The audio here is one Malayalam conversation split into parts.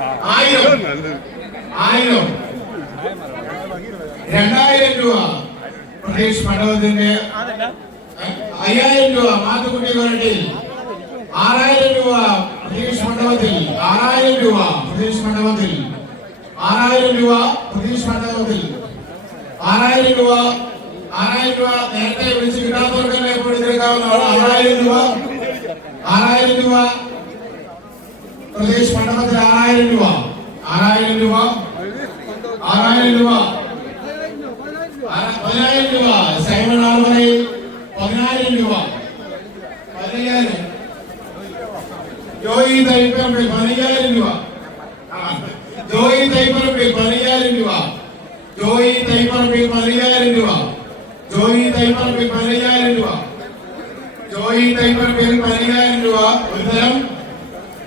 1000 2000 രൂപ പ്രതീഷ് മണ്ഡപത്തിന്റെ 5000 രൂപ മാത്തുക്കുട്ടി കോരട്ടിൽ 6000 രൂപ പ്രതീഷ് മണ്ഡപത്തിൽ 6000 രൂപ പ്രതീഷ് മണ്ഡപത്തിൽ 6000 രൂപ പ്രതീഷ് മണ്ഡപത്തിൽ 6000 രൂപ 6000 രൂപ നേരത്തെ വിളിച്ച് കിട്ടാത്തവർക്കെല്ലാം എപ്പോഴും എടുക്കാവുന്നതാണ് 6000 രൂപ 6000 രൂപ പ്രതീഷ് മണ്ഡപത്തിൽ 6000 രൂപ 6000 രൂപ 6000 രൂപ 10000 രൂപ സൈമൺ ആൽമറയിൽ 10000 രൂപ 10000 ജോയി തൈപ്പറമ്പിൽ 10000 രൂപ ജോയി തൈപ്പറമ്പിൽ 10000 രൂപ ജോയി തൈപ്പറമ്പിൽ 10000 രൂപ ജോയി തൈപ്പറമ്പിൽ 10000 രൂപ ജോയി തൈപ്പറമ്പിൽ 10000 രൂപ ഒരു തരം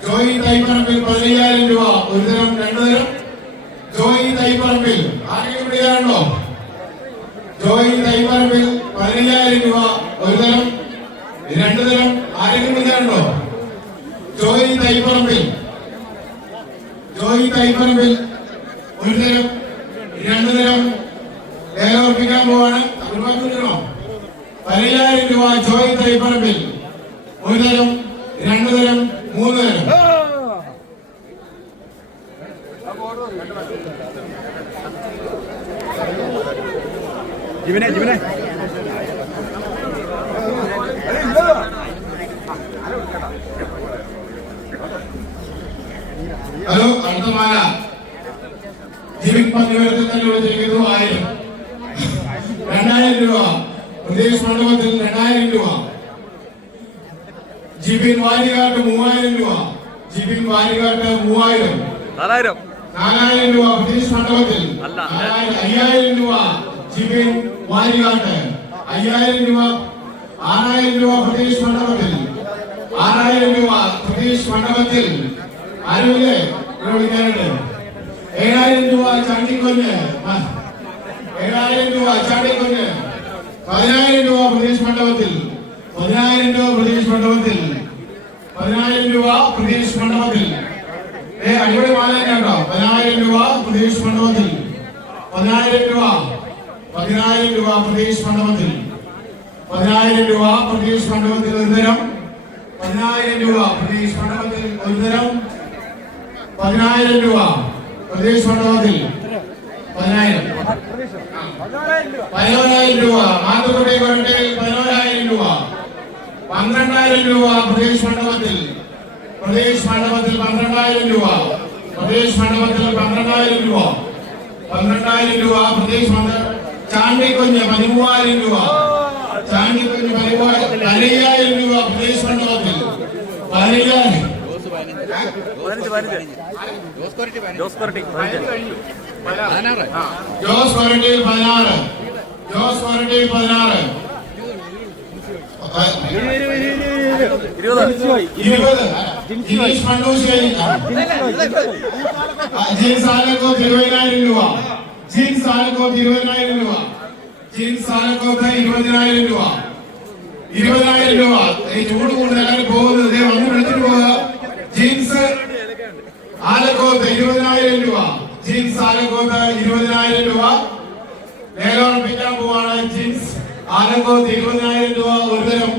ജോയി തൈപ്പറമ്പിൽ 10000 രൂപ ഒരു തരം രണ്ടു തരം ജോയി തൈപ്പറമ്പിൽ ആരെങ്കിലും വിളിക്കാറുണ്ടോ ജോയി തൈപ്പറമ്പിൽ 10000 രൂപ ഒരു തരം രണ്ടു തരം ആരെങ്കിലും വിളിക്കാറുണ്ടോ ജോയി തൈപ്പറമ്പിൽ ഒരു തരം രണ്ടു തരം ലേഖർപ്പിക്കാൻ പോവാണ് 10000 രൂപ ജോയി തൈപ്പറമ്പിൽ ഒരു തരം രണ്ടു തരം മൂന്ന് തരം ജിമിനെ ഹലോ അടുത്ത മാല ജിമിൻ പങ്കുവരത്തിൽ തന്നെ വിളിച്ചിരിക്കുന്നു 2000 രൂപ പ്രദേശ് മണ്ഡപത്തിൽ 2000 രൂപ ജിബിൻ വാരികാട്ട് 3000 രൂപ ജിബിൻ വാരികാട്ട് 3000 4000 രൂപ പ്രദേശ് മണ്ഡപത്തിൽ 5000 രൂപ ജിബിൻ വാരികാട്ട് 5000 രൂപ 6000 രൂപ പ്രദേശ് മണ്ഡപത്തിൽ 6000 രൂപ പ്രദേശ് മണ്ഡപത്തിൽ ആരുമില്ലേ വിളിക്കാനുണ്ട് 7000 രൂപ ചാണ്ടിക്കൊന്ന് 7000 രൂപ ചാണ്ടിക്കൊന്ന് 10000 രൂപ പ്രദേശ് മണ്ഡപത്തിൽ 10000 രൂപ പ്രദേശ് മണ്ഡപത്തിൽ 10000 രൂപ പ്രദേശ് മണ്ഡപത്തിൽ അടിപൊളി മാല കേട്ടോ 10000 രൂപ പ്രദേശ് മണ്ഡപത്തിൽ 10000 രൂപ 10000 രൂപ പ്രദേശ് മണ്ഡപത്തിൽ 10000 രൂപ പ്രദേശ് മണ്ഡപത്തിൽ ഒരു തരം 10000 രൂപ പ്രദേശ് മണ്ഡപത്തിൽ ഒരു തരം 10000 രൂപ പ്രദേശ് മണ്ഡപത്തിൽ 10000 രൂപ മാത്തുക്കുട്ടി കോരട്ടിൽ 11000 രൂപ 12000 രൂപ പ്രദേശ് മണ്ഡപത്തിൽ 12000 രൂപ പ്രദേശ് മണ്ഡപത്തിൽ 12000 രൂപ 12000 രൂപ പ്രദേശ് മണ്ഡപം ചാണ്ടിക്കുഞ്ഞ് 13000 രൂപ ചാണ്ടിക്കുഞ്ഞ് 15000 രൂപ പ്രദേശ് മണ്ഡപത്തിൽ 15000 ജോസ് കൊരട്ടിയിൽ 16 ജീൻസ് ആലക്കോത്ത് 20000 രൂപ ജീൻസ് ആലക്കോത്ത് 20000 രൂപ ജീൻസ് ആലക്കോത്ത് 20000 രൂപ 20000 രൂപ ഈ ചൂട് കൂടുതൽ എല്ലാവരും പോകുന്നത് വന്ന് വിളിച്ചിട്ട് പോവുക ജീൻസ് ആലക്കോത്ത് 20000 രൂപ ജീൻസ് ആലക്കോത്ത് 20000 രൂപ ലേലോർപ്പിക്കാൻ പോവാണ് ജീൻസ് ആലക്കോത്ത് 20000 രൂപ ഒരു തരം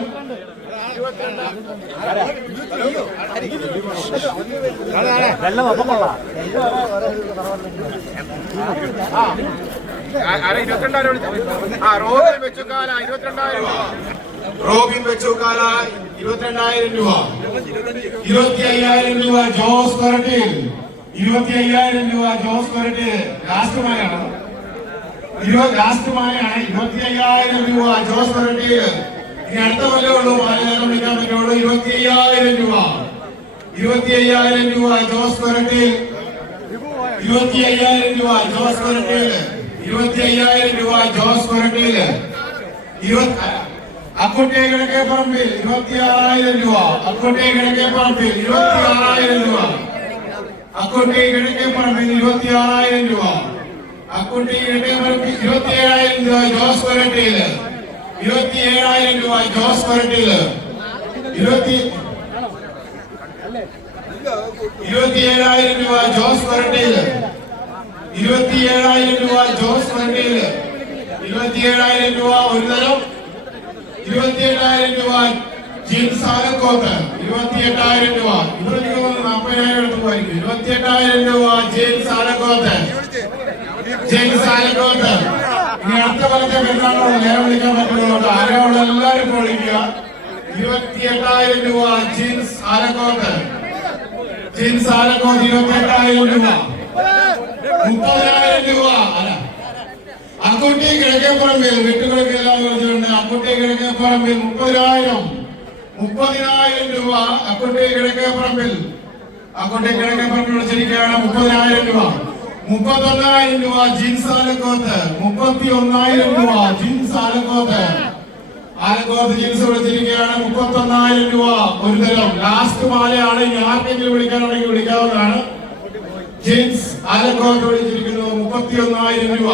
റോബിൻ വെച്ചുകാല 22000 രൂപ 25000 രൂപ ജോസ് കൊരട്ടിയിൽ 25000 രൂപ ജോസ് കൊരട്ടിയിൽ ലാസ്റ്റുമായാണ് 25000 രൂപ ജോസ് കൊരട്ടിയിൽ ഇനി അടുത്ത കൊല്ലമേ ഉള്ളൂ മാലകാലം വിളിക്കാൻ പറ്റുള്ളൂ 25000 രൂപ 25000 രൂപ ജോസ് കൊരട്ടിയിൽ 25000 രൂപ ജോസ് കൊരട്ടിയിൽ 25000 രൂപ ജോസ് കൊരട്ടിയിൽ അക്കുട്ടി കിഴക്കേപ്പറമ്പിൽ 26000 രൂപ അക്കുട്ടി കിഴക്കേപ്പറമ്പിൽ 26000 രൂപ അക്കുട്ടി കിഴക്കേപ്പറമ്പിൽ 26000 രൂപ അക്കുട്ടി കിഴക്കേപ്പറമ്പിൽ 27000 രൂപ ജോസ് കൊരട്ടിയിൽ 27000 രൂപ ജോസ് കൊരട്ടിയിൽ 27,000 രൂപ ജോസ് കൊരട്ടിയിൽ. 27,000 രൂപ ജോസ് കൊരട്ടിയിൽ. 27,000 രൂപ ഒരു തരം. 28,000 രൂപ ജിൻസ് ആലക്കോത്ത്. 28,000 രൂപ. ഇവർക്ക് 40,000 എടുത്ത് പോയിരിക്കും. 28,000 രൂപ ജിൻസ് ആലക്കോത്ത്. ജിൻസ് ആലക്കോത്ത്. ഇനി അടുത്ത കൊല്ലത്തെ പെരുന്നാളോട് നേരം വിളിക്കാൻ പറ്റുള്ളൂ. ആരോട് എല്ലാവരും വിളിക്കുക. 28,000 രൂപ ജിൻസ് ആലക്കോത്ത്. ജിൻസ് ആലക്കോത്ത് 28,000 രൂപ. 30,000 രൂപ. അല്ല, അക്കുട്ടി കിഴക്കേപ്പറമ്പിൽ വെട്ടുകിഴക്കെല്ലാം വിളിച്ചിട്ടുണ്ട്. അക്കുട്ടി കിഴക്കേപ്പറമ്പിൽ 30,000. 30,000 രൂപ അക്കുട്ടി കിഴക്കേപ്പറമ്പിൽ. അക്കുട്ടി കിഴക്കേപ്പറമ്പിൽ വിളിച്ചിരിക്കുകയാണ്. 30,000 രൂപ. 31,000 രൂപ ജിൻസ് ആലക്കോത്ത്. 31,000 രൂപ ജിൻസ് ആലക്കോത്ത്. ആലക്കോത്ത് ജിൻസ് വിളിച്ചിരിക്കുകയാണ്. 31,000 രൂപ ഒരു തരം. ലാസ്റ്റ് മാലയാണ്. ഇനി ആർക്കെങ്കിലും വിളിക്കാനുണ്ടെങ്കിൽ വിളിക്കാവുന്നതാണ്. ജിൻസ് ആലക്കോത്ത് വിളിച്ചിരിക്കുന്നു. 31,000 രൂപ.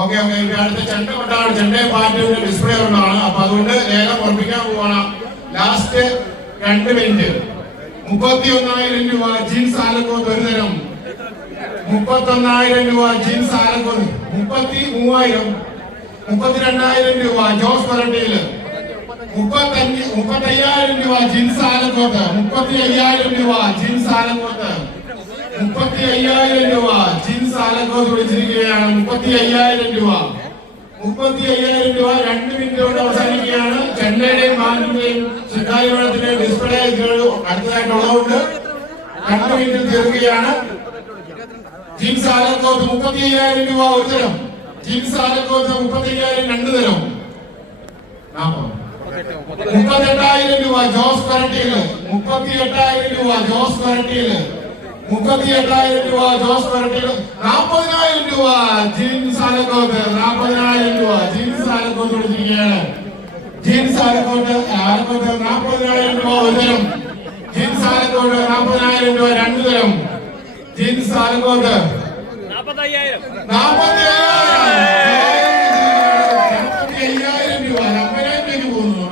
Okay okay. അടുത്ത ചെണ്ട കൊണ്ടാണ്. ചെണ്ടയെ പാറ്റിന്റെ ഡിസ്പ്ലേ കൊണ്ടാണ്. അപ്പൊ അതുകൊണ്ട് ലേലം ഉറപ്പിക്കാൻ പോവാണ്. Last 2 minute. 31,000 രൂപ ജിൻസ് ആലക്കോത്ത് ഒരു തരം. 31,000 രൂപ ജിൻസ് ആലക്കോത്ത്. 33,000. 32,000 രൂപ ജോസ് കൊരട്ടിയിൽ. 35,000 രൂപ ജിൻസ് ആലക്കോത്ത്. 35,000 രൂപ ജിൻസ് ആലക്കോത്ത്. 35,000 രൂപ ജിൻസ് ആലക്കോത്ത് വിളിച്ചിരിക്കുകയാണ്. 35,000 രൂപ. 35,000 രൂപ 2 മിനിറ്റ് കൊണ്ട് അവസാനിക്കുകയാണ്. ചെന്നൈയുടെയും മാലിന്യയും ശിക്കാരിവളത്തിന്റെയും ഡിസ്പ്ലേ അടുത്തതായിട്ടുള്ളതുകൊണ്ട് 2 മിനിറ്റ് തീർക്കുകയാണ്. ജിൻസ് ആലക്കോത്ത് 35,000 രൂപ ഒരു തരം. ജിൻസ് ആലക്കോത്ത് 35,000 2 തരം. 38,000 രൂപ ജോസ് കൊരട്ടിയിൽ. 38,000 രൂപ ജോസ് കൊരട്ടിയിൽ. 38,000 രൂപ ജോസ് കൊരട്ടിയിൽ. 40,000 രൂപ ജിൻസ് ആലക്കോത്ത്. 40,000 രൂപ ജിൻസ് ആലക്കോത്ത് വിളിച്ചിരിക്കുകയാണ്. ജിൻസ് ആലക്കോത്ത് 40,000 രൂപ ഒരു തരം. ജിൻസ് ആലക്കോത്ത് 40,000 രൂപ 2 തരം. ജിൻസ് ആലക്കോത്ത് 45,000. 45,000 രൂപ. 40,000 പോകുന്നു.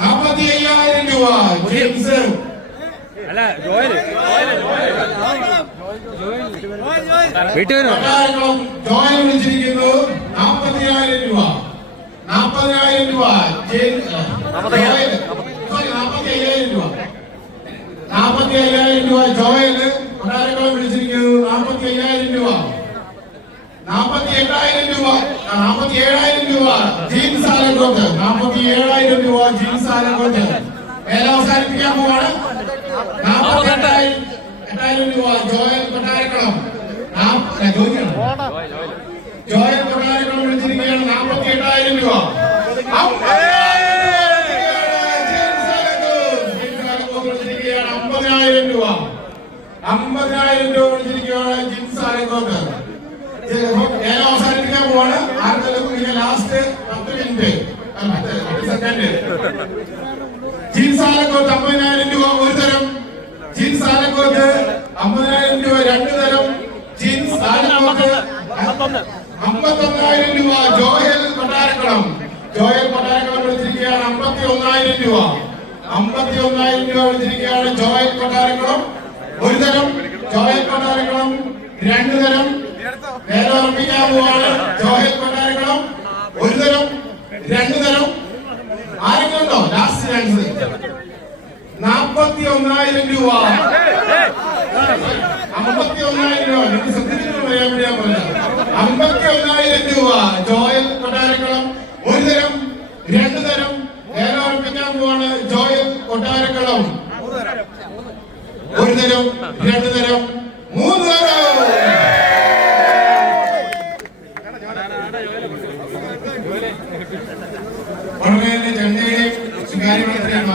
45,000 രൂപ ജിൻസ്. അല്ല ജോയൽ ജോയൽ വിളിച്ചിരിക്കുന്നു. 40,000 രൂപ. 40,000 രൂപ 45,000 രൂപ. 45,000 രൂപ ജോയൽ കൊട്ടാരക്കളം വിളിച്ചിരിക്കുന്നു. 45,000 രൂപ. 48,000 രൂപ. 47,000 രൂപ ജിൻസ് ആലക്കോത്ത്. 47,000 രൂപ ജിൻസ് ആലക്കോത്ത്. വേല അവസാനിപ്പിക്കാൻ പോവാണ്. 48,000 രൂപ ജോയൽ കൊട്ടാരക്കളം. ജോയൽ കൊട്ടാരക്കളം വിളിച്ചിരിക്കുകയാണ്. 48,000 രൂപ. 50,000 രൂപ. 50,000 രൂപ വിളിച്ചിരിക്കുകയാണ് ജിൻസ് ആലക്കോത്ത്. വേല അവസാനിപ്പിക്കാൻ പോവാണ്. ആർക്കെങ്കിലും ലാസ്റ്റ് 10 മിനിറ്റ് 10 സെക്കൻഡ്. ജിൻസ് ആലക്കോത്ത് 50,000 രൂപ ഒരു തരം. ജിൻസ് ആലക്കോത്ത് 50,000 രൂപ 2 തരം. ജിൻസ് ആലക്കോത്ത് 51,000 രൂപ ജോയൽ കൊട്ടാരക്കളം. ജോയൽ കൊട്ടാരക്കളം വിളിച്ചിരിക്കുകയാണ്. 51,000 രൂപ. 51,000 രൂപ വിളിച്ചിരിക്കുകയാണ് ജോയൽ കൊട്ടാരക്കളം ഒരു തരം. ജോയൽ കൊട്ടാരക്കളം 2 തരം. നേരെ ഉറപ്പിക്കാൻ പോവാണ്. ജോയൽ കൊട്ടാരക്കളം ഒരു തരം 2 തരം. ആരെങ്കിലും ഉണ്ടോ? Last chance. 41,000 രൂപ. 51,000 രൂപ. എനിക്ക് ശ്രദ്ധിച്ചിട്ട് പറയാൻ വേണ്ടി ഞാൻ പറഞ്ഞത്. 51,000 രൂപ ജോയൽ കൊട്ടാരക്കളം ഒരു തരം 2 തരം. നേരെ ഉറപ്പിക്കാൻ പോവാണ്. ജോയൽ കൊട്ടാരക്കളം ഒരു തരം 2 തരം 3 തരം. വളരെ ചെന്നൈയുടെയും ശികാരിവളത്തിലെയും